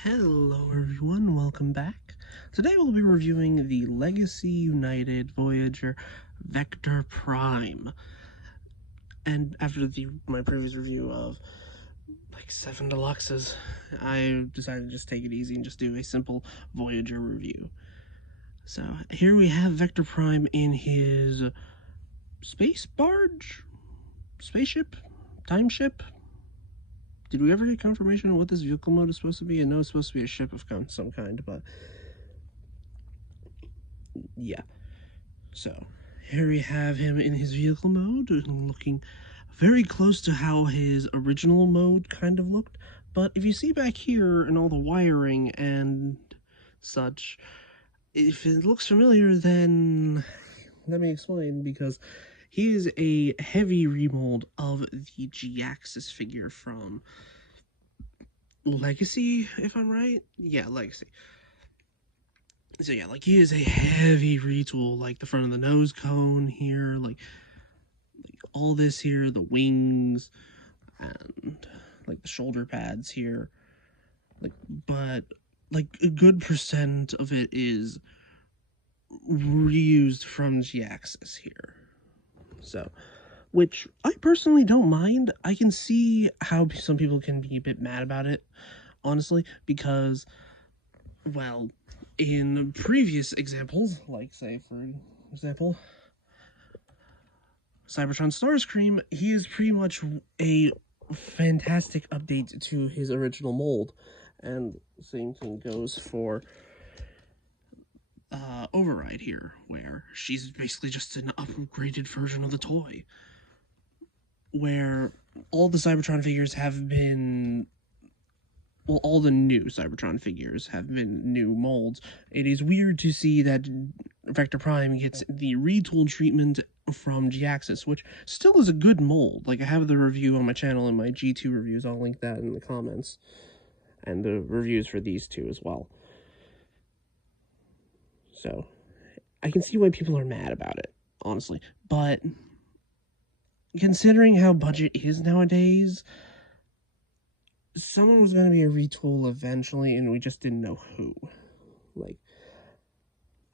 Hello everyone, welcome back. Today we'll be reviewing the Legacy United Voyager Vector Prime. And after my previous review of like 7 Deluxes, I decided to just take it easy and just do a simple Voyager review. So here we have Vector Prime in his space barge? Spaceship? Time ship? Did we ever get confirmation on what this vehicle mode is supposed to be? I know it's supposed to be a ship of some kind, but yeah. So here we have him in his vehicle mode, looking very close to how his original mode kind of looked. But if you see back here and all the wiring and such, if it looks familiar, then let me explain, because he is a heavy remold of the G-Axis figure from Legacy, if I'm right. Yeah, Legacy. So yeah, like he is a heavy retool, like the front of the nose cone here, like all this here, the wings, and like the shoulder pads here. But like a good percent of it is reused from G-Axis here. So, which I personally don't mind. I can see how some people can be a bit mad about it, honestly, because, well, in previous examples, like say for example, Cybertron Starscream, he is pretty much a fantastic update to his original mold. And same thing goes for Override here, where she's basically just an upgraded version of the toy. Where all the Cybertron figures have been, well, all the new Cybertron figures have been new molds. It is weird to see that Vector Prime gets the retool treatment from G-Axis, which still is a good mold. Like, I have the review on my channel and my G2 reviews. I'll link that in the comments. And the reviews for these two as well. So, I can see why people are mad about it, honestly. But, considering how budget is nowadays, someone was going to be a retool eventually, and we just didn't know who. Like,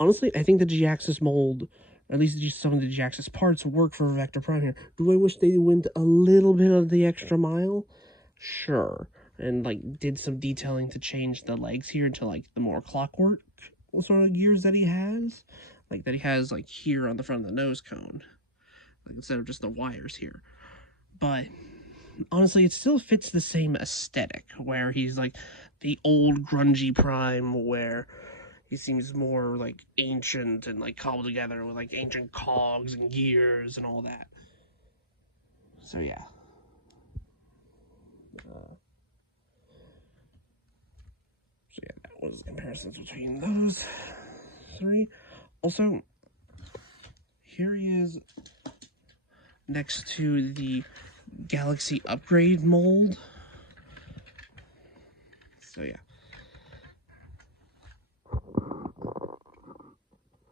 honestly, I think the G-Axis mold, or at least just some of the G-Axis parts, work for Vector Prime here. Do I wish they went a little bit of the extra mile? Sure. And, like, did some detailing to change the legs here to, like, the more clockwork sort of gears that he has. Like, that he has, like, here on the front of the nose cone. Like, instead of just the wires here. But honestly, it still fits the same aesthetic, where he's like the old grungy Prime, where he seems more like ancient and like cobbled together with like ancient cogs and gears and all that. So yeah. So yeah, that was the comparisons between those three. Also, here he is next to the Galaxy upgrade mold. So yeah.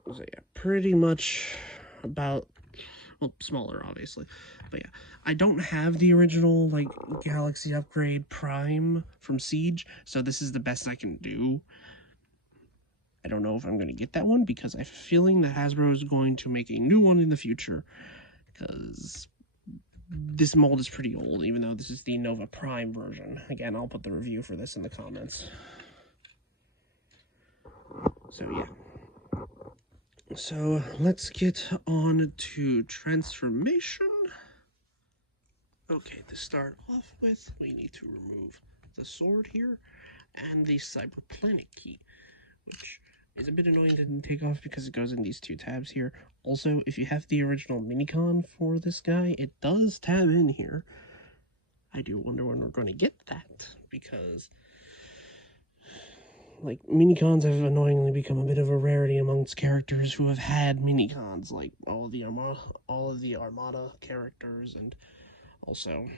So yeah, pretty much about, well, smaller obviously, but yeah, I don't have the original like Galaxy upgrade Prime from Siege, so this is the best I can do. I don't know if I'm going to get that one, because I have a feeling that Hasbro is going to make a new one in the future, because this mold is pretty old, even though this is the Nova Prime version. Again, I'll put the review for this in the comments. So yeah. So let's get on to transformation. Okay, to start off with, we need to remove the sword here and the Cyberplanet key, which is a bit annoying to take off because it goes in these two tabs here. Also, if you have the original minicon for this guy, it does tab in here. I do wonder when we're going to get that, because like minicons have annoyingly become a bit of a rarity amongst characters who have had minicons, like all of the Armada characters, and also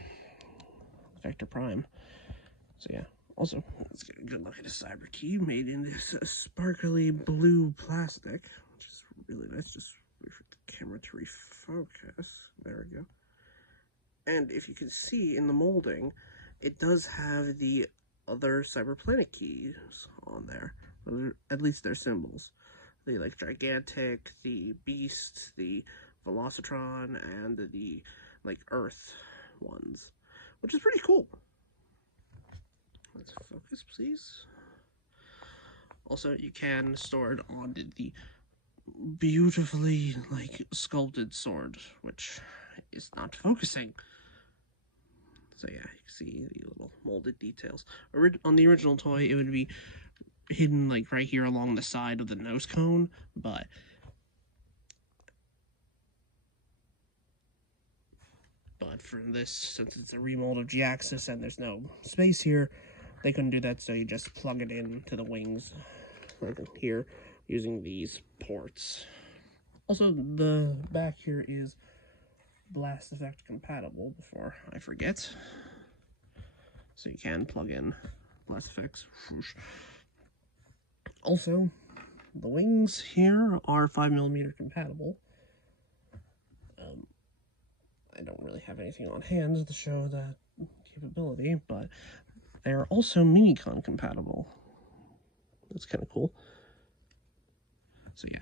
Vector Prime. So yeah. Also, let's get a good look at a cyber key made in this sparkly blue plastic, which is really nice. Just wait for the camera to refocus. There we go. And if you can see in the molding, it does have the other Cyberplanet keys on there. At least their symbols. The like Gigantic, the Beast, the Velocitron, and the like Earth ones, which is pretty cool. Let's focus, please. Also, you can store it on the beautifully like sculpted sword, which is not focusing. So yeah, you can see the little molded details. On the original toy, it would be hidden like right here along the side of the nose cone, but for this, since it's a remold of G-Axis and there's no space here, they couldn't do that, so you just plug it into the wings right here using these ports. Also, the back here is blast effect compatible, before I forget. So you can plug in blast effects. Also, the wings here are 5mm compatible. I don't really have anything on hand to show that capability, but they're also UNICRON compatible. That's kind of cool. So yeah.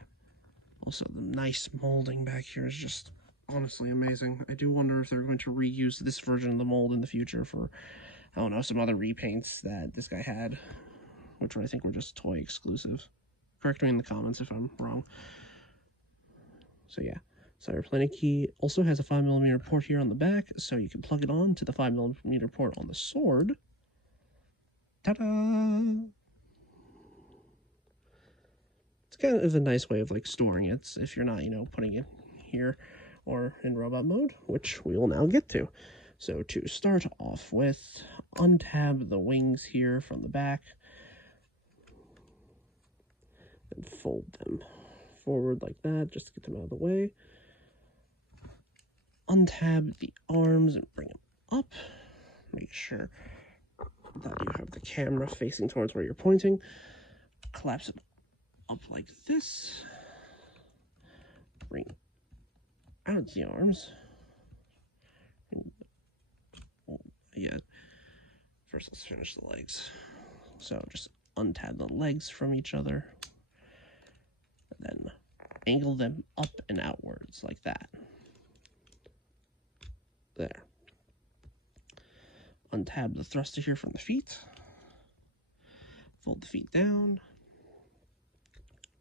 Also, the nice molding back here is just honestly amazing. I do wonder if they're going to reuse this version of the mold in the future for, I don't know, some other repaints that this guy had, which I think were just toy exclusive. Correct me in the comments if I'm wrong. So yeah, Cyberplanet key also has a 5mm port here on the back, so you can plug it on to the 5mm port on the sword. Ta-da! It's kind of a nice way of like storing it if you're not, you know, putting it here or in robot mode, which we will now get to. So to start off with, untab the wings here from the back and fold them forward like that, just to get them out of the way. Untab the arms and bring them up. Make sure that you have the camera facing towards where you're pointing. Collapse it up like this. Bring out the arms. Yeah. First, let's finish the legs. So just untab the legs from each other. And then angle them up and outwards like that. There. Untab the thruster here from the feet. Fold the feet down.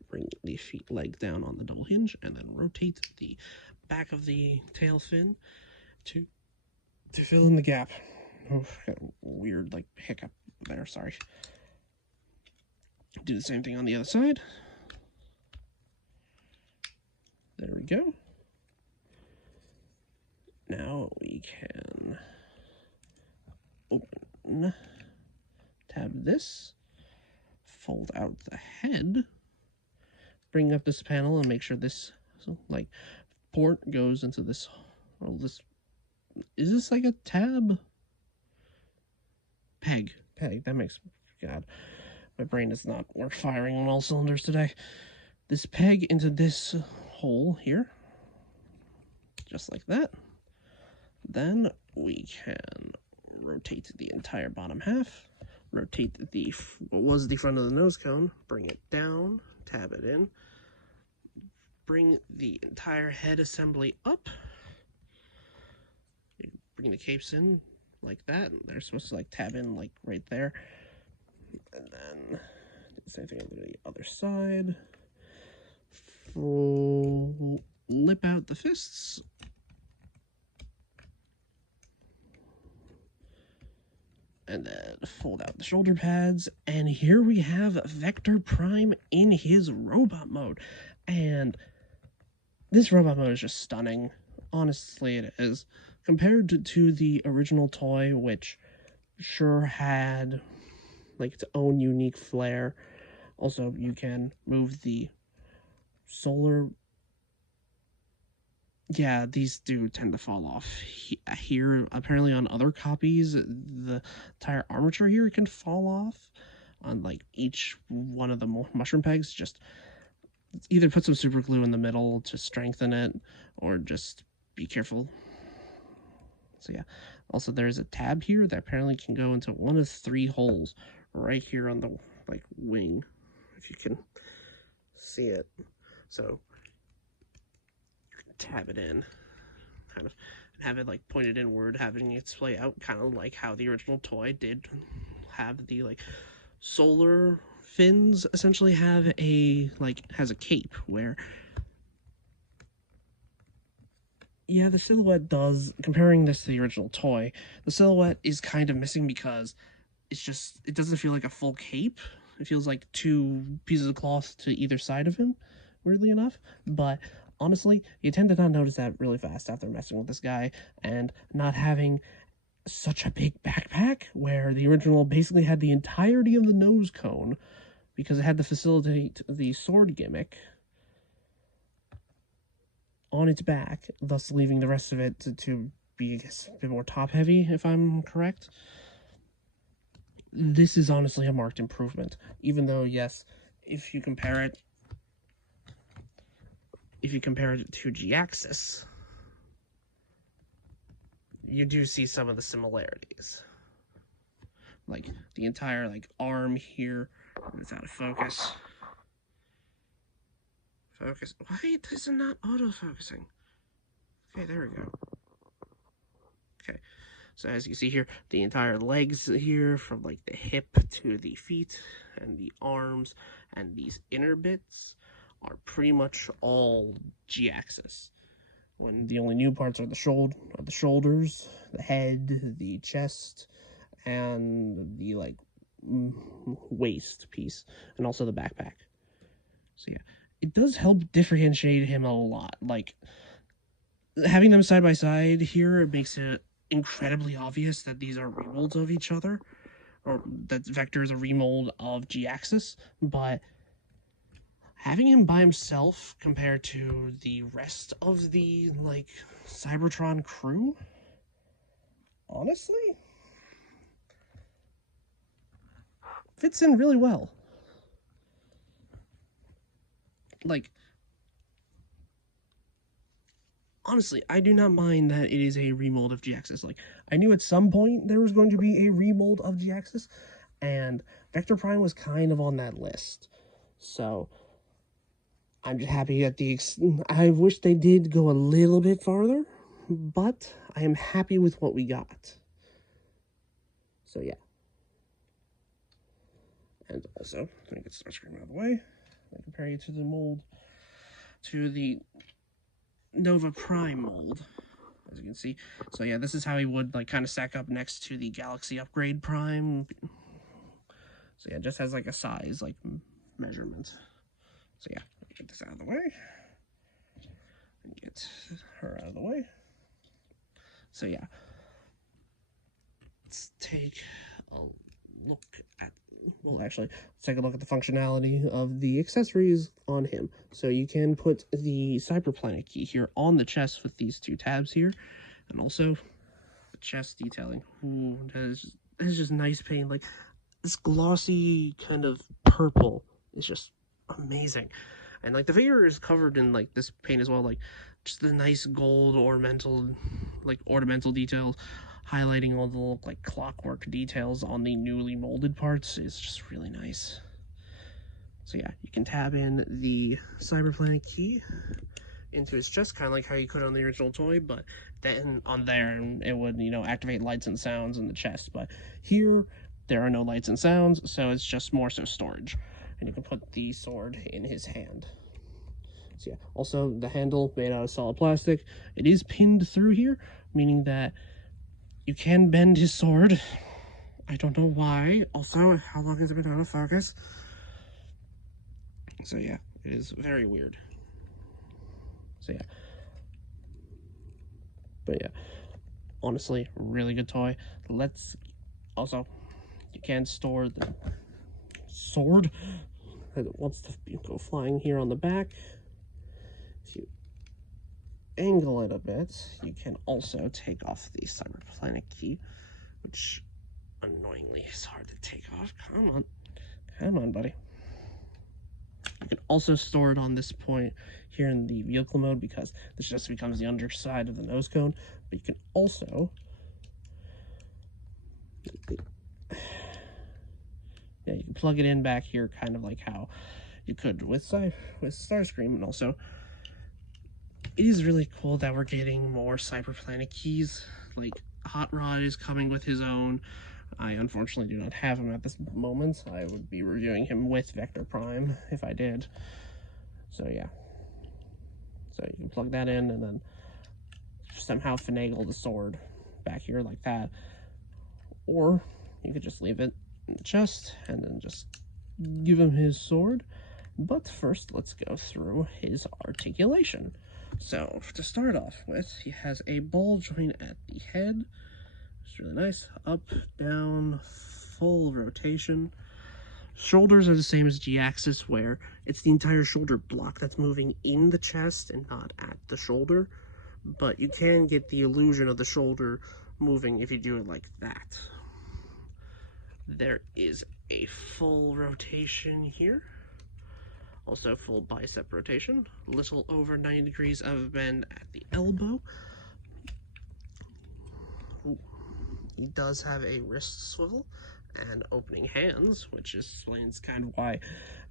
Bring the feet leg down on the double hinge, and then rotate the back of the tail fin to fill in the gap. Oh, got a weird like hiccup there, sorry. Do the same thing on the other side. There we go. Now we can open, tab this, fold out the head, bring up this panel and make sure this like port goes into this, well, this, is this like a tab? Peg, that makes, God, my brain is not firing on all cylinders today. This peg into this hole here, just like that. Then we can rotate the entire bottom half, rotate what was the front of the nose cone, bring it down, tab it in, bring the entire head assembly up, bring the capes in like that. They're supposed to like tab in like right there, and then do the same thing on the other side. Flip out the fists. And then fold out the shoulder pads, and here we have Vector Prime in his robot mode. And this robot mode is just stunning. Honestly, it is. Compared to the original toy, which sure had like its own unique flair. Also, you can move the solar. Yeah, these do tend to fall off here. Apparently on other copies, the entire armature here can fall off on like each one of the mushroom pegs. Just either put some super glue in the middle to strengthen it, or just be careful. So yeah, also there's a tab here that apparently can go into one of 3 holes right here on the like wing, if you can see it. So you can tab it in, kind of, and have it like pointed inward, having it display out, kind of like how the original toy did have the like solar fins essentially have a has a cape where, yeah, the silhouette does, comparing this to the original toy, the silhouette is kind of missing because it doesn't feel like a full cape. It feels like 2 pieces of cloth to either side of him, weirdly enough. But honestly, you tend to not notice that really fast after messing with this guy and not having such a big backpack, where the original basically had the entirety of the nose cone because it had to facilitate the sword gimmick on its back, thus leaving the rest of it to be, I guess, a bit more top heavy, if I'm correct. This is honestly a marked improvement, even though, yes, if you compare it to G-Axis, you do see some of the similarities. Like the entire arm here, it's out of focus. Focus. Why is it not auto-focusing? Okay, there we go. Okay, so as you see here, the entire legs here, from like the hip to the feet and the arms and these inner bits, are pretty much all G-axis. When the only new parts are the shoulders, the head, the chest, and the waist piece, and also the backpack. So yeah, it does help differentiate him a lot. Like, having them side by side here, it makes it incredibly obvious that these are remolds of each other, or that Vector is a remold of G-Axis, but having him by himself compared to the rest of the Cybertron crew, honestly, fits in really well. Honestly, I do not mind that it is a remold of G-Axis. I knew at some point there was going to be a remold of G-Axis, and Vector Prime was kind of on that list. So I'm just happy that I wish they did go a little bit farther, but I am happy with what we got. So yeah. And also, let me get Starscream out of the way. I compare you to the mold, to the Nova Prime mold, as you can see. So yeah, this is how he would kind of stack up next to the Galaxy Upgrade Prime. So yeah, it just has a size measurement. So yeah, let me get this out of the way. And get her out of the way. So yeah, let's take a look at, well, actually, let's take a look at the functionality of the accessories on him. So you can put the Cyberplanet key here on the chest with these 2 tabs here, and also the chest detailing. Ooh, that is just nice paint. This glossy kind of purple is just amazing. And the figure is covered in this paint as well, just the nice gold ornamental details, highlighting all the little clockwork details on the newly molded parts is just really nice. So yeah, you can tab in the Cyberplanet key into his chest, kind of like how you could on the original toy, but then on there it would, activate lights and sounds in the chest. But here, there are no lights and sounds, so it's just more so storage. And you can put the sword in his hand. So yeah, also the handle made out of solid plastic. It is pinned through here, meaning that you can bend his sword. I don't know why. Also, how long has it been out of focus? So yeah, it is very weird. So yeah. But yeah, honestly, really good toy. Also, you can store the sword that wants to go flying here on the back. If you angle it a bit, you can also take off the Cyberplanet key, which annoyingly is hard to take off. Come on, buddy. You can also store it on this point here in the vehicle mode, because this just becomes the underside of the nose cone. But you can also Yeah, you can plug it in back here, kind of like how you could with Starscream. And also, it is really cool that we're getting more Cyberplanet keys. Like, Hot Rod is coming with his own. I unfortunately do not have him at this moment. I would be reviewing him with Vector Prime if I did. So yeah. So you can plug that in and then somehow finagle the sword back here like that. Or you could just leave it in the chest and then just give him his sword. But first, let's go through his articulation. So, to start off with, he has a ball joint at the head. It's really nice. Up, down, full rotation. Shoulders are the same as G-axis, where it's the entire shoulder block that's moving in the chest and not at the shoulder. But you can get the illusion of the shoulder moving if you do it like that. There is a full rotation here. Also full bicep rotation. A little over 90 degrees of bend at the elbow. Ooh. He does have a wrist swivel and opening hands, which explains kind of why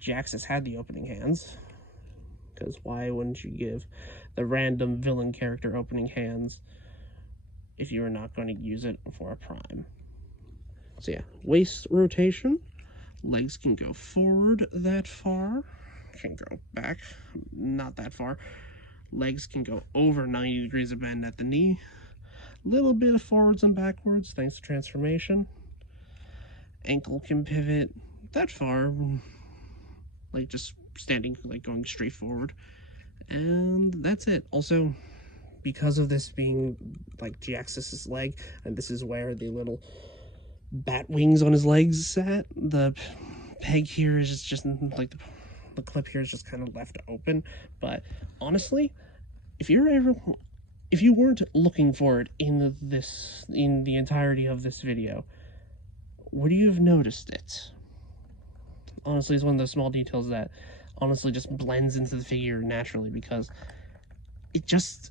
Jaxus had the opening hands. Because why wouldn't you give the random villain character opening hands if you were not going to use it for a prime? So yeah, waist rotation. Legs can go forward that far. Can go back, not that far. Legs can go over 90 degrees of bend at the knee. Little bit of forwards and backwards, thanks to transformation. Ankle can pivot that far, like just standing, like going straight forward. And that's it. Also, because of this being like G-axis's leg, and this is where the little bat wings on his legs sat, the peg here is just like the clip here is just kind of left open. But honestly, if you weren't looking for it in the entirety of this video, would you have noticed it? Honestly, it's one of those small details that honestly just blends into the figure naturally, because it just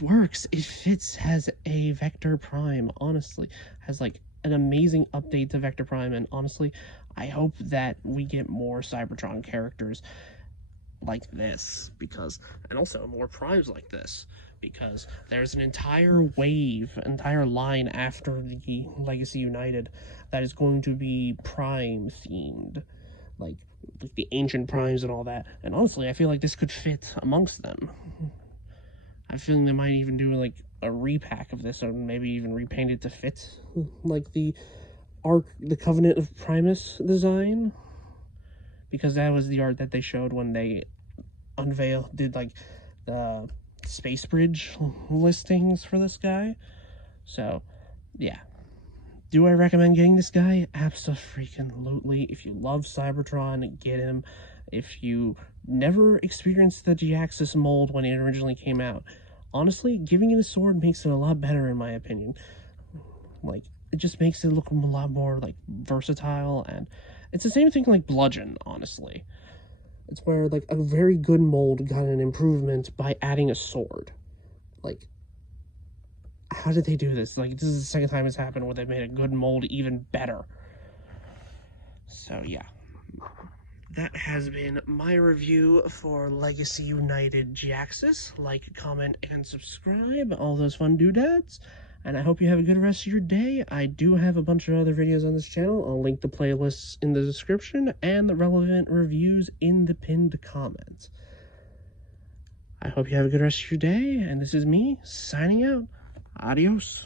works. It fits as a Vector Prime. Honestly, has like an amazing update to Vector Prime, and honestly, I hope that we get more Cybertron characters like this, and also more primes like this, because there's an entire line after the Legacy United that is going to be prime themed, like the ancient primes and all that. And honestly, I feel like this could fit amongst them. I'm feeling they might even do like a repack of this, or maybe even repaint it to fit like the Covenant of Primus design, because that was the art that they showed when they did like the Space Bridge listings for this guy. So yeah, do I recommend getting this guy? Absolutely. If you love Cybertron, get him. If you never experienced the G-axis mold when it originally came out, honestly, giving it a sword makes it a lot better in my opinion. Like, it just makes it look a lot more like versatile, and it's the same thing like Bludgeon, honestly. It's where like a very good mold got an improvement by adding a sword. Like, how did they do this? Like, this is the second time it's happened where they've made a good mold even better. So yeah, that has been my review for Legacy United G-axis. Like, comment, and subscribe, all those fun doodads. And I hope you have a good rest of your day. I do have a bunch of other videos on this channel. I'll link the playlists in the description and the relevant reviews in the pinned comment. I hope you have a good rest of your day, and this is me signing out. Adios.